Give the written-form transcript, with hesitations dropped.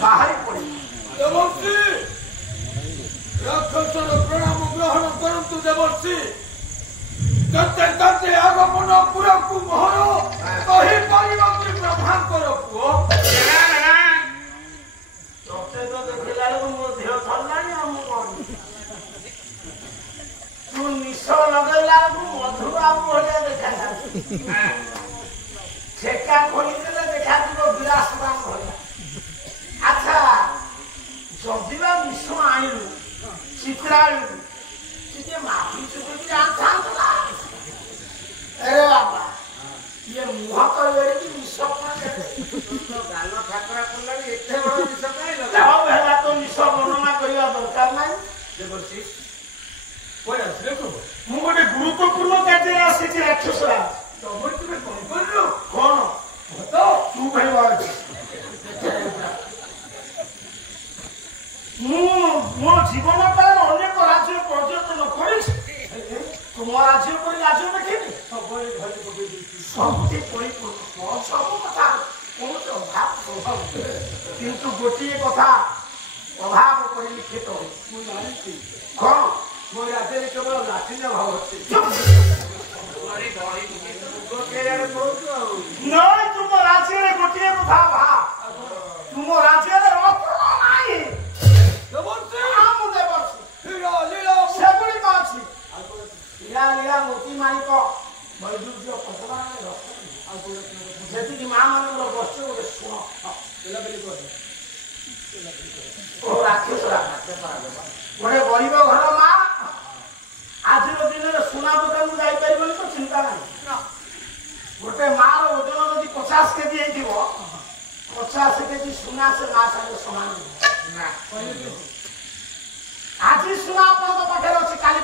ବାହାରି ପଡି ଦେବର୍ଷି ରାକ୍ଷସର ପ୍ରଣାମ ଗ୍ରହଣ କରନ୍ତୁ ଦେବର୍ଷି। କେତେ କେତେ ଆଗମନ ପୁରକୁ ମୋହର କହିପାରିବ କି ବ୍ରହ୍ମାଙ୍କର ପୁଅ? ତତେ ତ ଦେଖିଲା ବେଳକୁ ମୋ ଦେହ ଥରିଲାଣି ଆଉ ମୁଁ କଣ ତୁ ନିଶ ଲଗେଇଲା ବେଳକୁ ମଧୁବାବୁ ଭଳିଆ ଦେଖାଯାଉଛି। ଛେକା ଖୋଲିଦେଲେ ଦେଖାଯିବ ବିଳାସବାନ ଭଳିଆ। ଆଚ୍ଛା ଯଦି ବା ନିଶ ଆଣିଲୁ ଚିତ୍ରାଳୁ ଟିକେ ମାଟି ଚୁପିକି ଆଣିଥାନ୍ତୁ ନା। ଆରେ ବାବା ଇଏ ମୁହଁ ତ ଏଡ଼ିକି ନିଶ ଗାଲ ଠାକରା ପଡ଼ିଲାଣି ଏତେ ବଡ଼ ନିଶ କାହିଁ ଲଗାଉ ହେଲା ତ ନିଶ ବର୍ଣ୍ଣନା କରିବା ଦରକାର ନାହିଁ। ଦେବର୍ଷି କୁଆଡ଼େ ଆସିଲେ ପ୍ରଭୁ? ମୁଁ ଗୋଟେ ଗୁରୁତ୍ୱପୂର୍ଣ୍ଣ କାର୍ଯ୍ୟରେ ଆସିଛି ରାକ୍ଷସରା। ତମର ତୁମେ କଣ କରିଲୁ? କଣ ତ ତୁ କହିବା ଅଛି ମୁଁ ମୋ ଜୀବନ କାଳ ଅନେକ ରାଜ୍ୟ ପର୍ଯ୍ୟଟନ କରିଛି। ତୁମ ରାଜ୍ୟ ପରି ରାଜ୍ୟ ଦେଖିନି ସବୁବେଳେ ଘରେ ପକେଇ ଦେଇଛି। ସବୁଠି ପରିପୂର୍ଣ୍ଣ ସବୁ କଥା କୌଣସି ଅଭାବ ସ୍ୱଭାବ କିନ୍ତୁ ଗୋଟିଏ କଥା ଅଭାବ ପରିଲିଖିତ ମୁଁ ଜାଣିଛି କଣ ମୋ ରାଜ୍ୟରେ କେବଳ ଲାଟିନ ଅଭାବ ଅଛି। ନାଇଁ ତୁମ ରାଜ୍ୟରେ ଗୋଟିଏ କଥା ଭାବ ତୁମ ରାଜ୍ୟରେ ରତ୍ନ ନାହିଁ। ଦେବର୍ଷି ମୁଁ ଦେବର୍ଷି ଲୀଳା ଲୀଳା ସେଗୁଡ଼ିକ ଅଛି ଲୀଳା ଲୀଳା ମୋତି ମାଣିକ ବୈଦୁର୍ଯ୍ୟ ପଦ୍ମାରେ ରତ୍ନ ଯେତିକି ମା ମାନଙ୍କର ବସ୍ତ୍ର ଗୋଟେ ଶୁଣ ରାକ୍ଷସରା ଗୋଟେ ଗରିବ ଘର ମା ଆଜିର ଦିନରେ ସୁନା ଦୋକାନକୁ ଯାଇପାରିବନି ତ ଚିନ୍ତା ନାହିଁ। ଗୋଟେ ମାର ଓଜନ ଯଦି 50 କେଜି ହେଇଥିବ 50 କେଜି ସୁନା ସେ ମା ସାଙ୍ଗେ ସମାନ ଆଜି ସୁନା ଆପଣଙ୍କ ପାଖରେ ଅଛି କାଲି